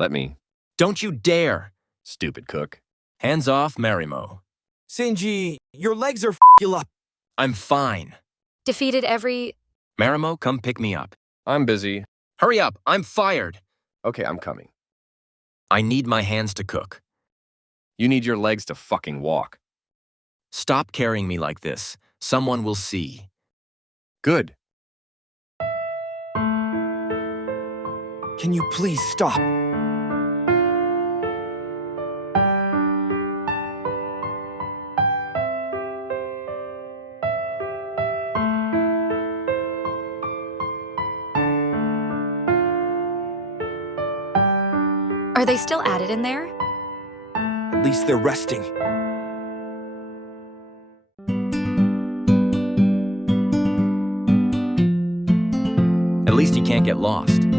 Let me. Don't you dare! Stupid cook. Hands off, Marimo. Shinji, your legs are you up. I'm fine. Defeated every... Marimo, come pick me up. I'm busy. Hurry up, I'm fired. Okay, I'm coming. I need my hands to cook. You need your legs to fucking walk. Stop carrying me like this. Someone will see. Good. Can you please stop? Are they still at it in there? At least they're resting. At least he can't get lost.